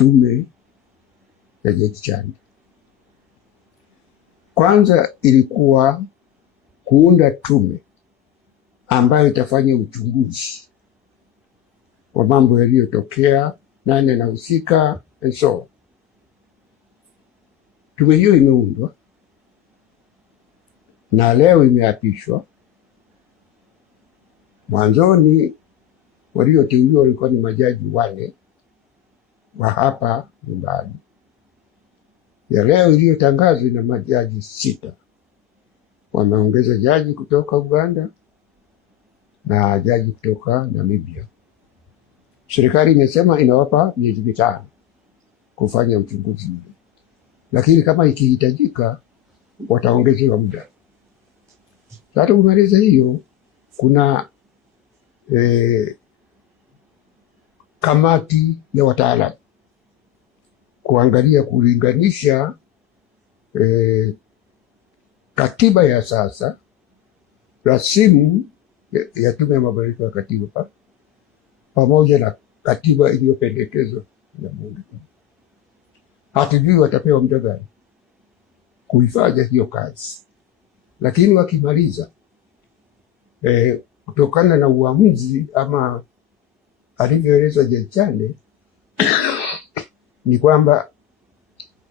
tume ya Jaji Chande. Kwanza ilikuwa kuunda tume ambayo itafanya uchunguzi wa mambo yaliyotokea, nani anahusika and so on. Tume hiyo imeundwa na leo imeapishwa. Mwanzoni walioteuliwa walikuwa ni majaji wale wa hapa nyumbani. Ya leo iliyotangazwa ina majaji 6. Wameongeza jaji kutoka Uganda na jaji kutoka Namibia. Serikali imesema inawapa miezi 5 kufanya uchunguzi ule, lakini kama ikihitajika wataongezewa muda. Sasa kumaliza hiyo, kuna kamati ya wataalamu kuangalia kulinganisha katiba ya sasa, rasimu ya tume ya mabadiliko ya katiba pamoja na katiba iliyopendekezwa na bunge. Hatujui watapewa muda gani kuifanya hiyo kazi, lakini wakimaliza kutokana na uamuzi ama alivyoeleza Jaji Chande ni kwamba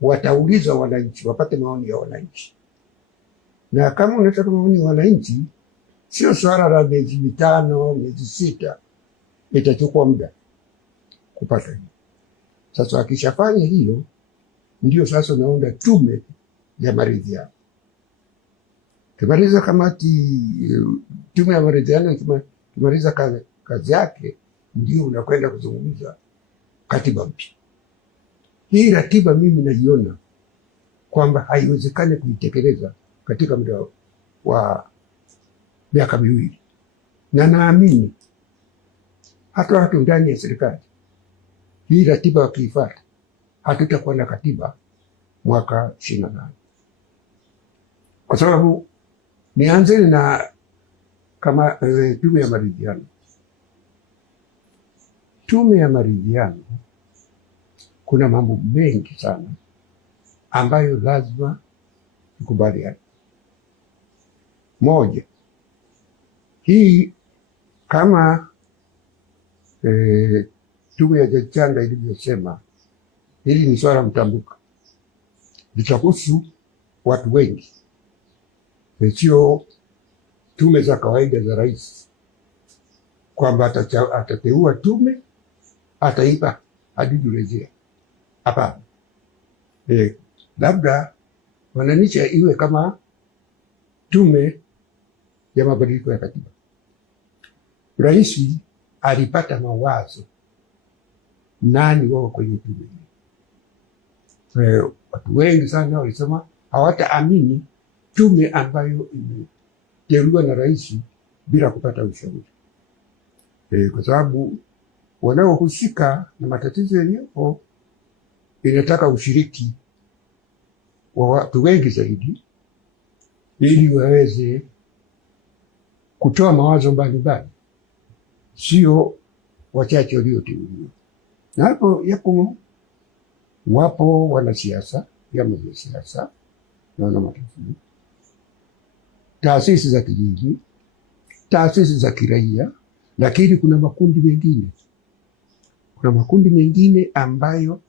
watauliza wananchi, wapate maoni ya wananchi, na kama unataka maoni ya wananchi sio swala la miezi 5, miezi 6, itachukua muda kupata hiyo. Sasa akishafanya hiyo, ndio sasa unaunda tume ya maridhiano. Kimaliza kamati tume ya maridhiano, kimaliza kazi yake, ndio unakwenda kuzungumza katiba mpya. Hii ratiba mimi naiona kwamba haiwezekani kuitekeleza katika muda wa miaka 2, na naamini hata watu ndani ya serikali hii ratiba wakiifuata, hatutakuwa na katiba mwaka 28. Kwa sababu nianze na kama tume ya maridhiano. Tume ya maridhiano kuna mambo mengi sana ambayo lazima tukubaliane. Moja, hii kama tume ya Jaji Chande ilivyosema, hili ni swala mtambuka, litahusu watu wengi, sio tume za kawaida za rais, kwamba atateua tume ataipa hadidu rejea. Hapana. Labda wananisha iwe kama tume ya mabadiliko ya katiba. Rais alipata mawazo nani wao kwenye tume. Watu wengi sana walisema hawataamini tume ambayo imeteuliwa na rais bila kupata ushauri, kwa sababu wanaohusika na matatizo yaliyopo inataka ushiriki wa watu wengi zaidi, ili waweze kutoa mawazo mbalimbali, sio wachache walioteuliwa. Na hapo wapo wanasiasa, vyama vya siasa na wana matatizo, taasisi za kijiji, taasisi za kiraia, lakini kuna makundi mengine. Kuna makundi mengine ambayo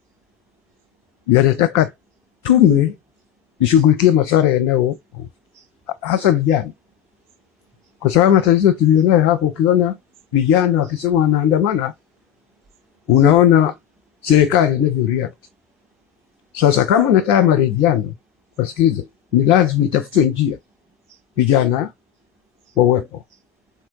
yanataka tume ishughulikie masuala yanayo hasa vijana, kwa sababu matatizo tulionayo hapo, ukiona vijana wakisema wanaandamana, unaona serikali inavyo react. Sasa kama unataka maridhiano, wasikiliza, ni lazima itafutwe njia vijana wawepo.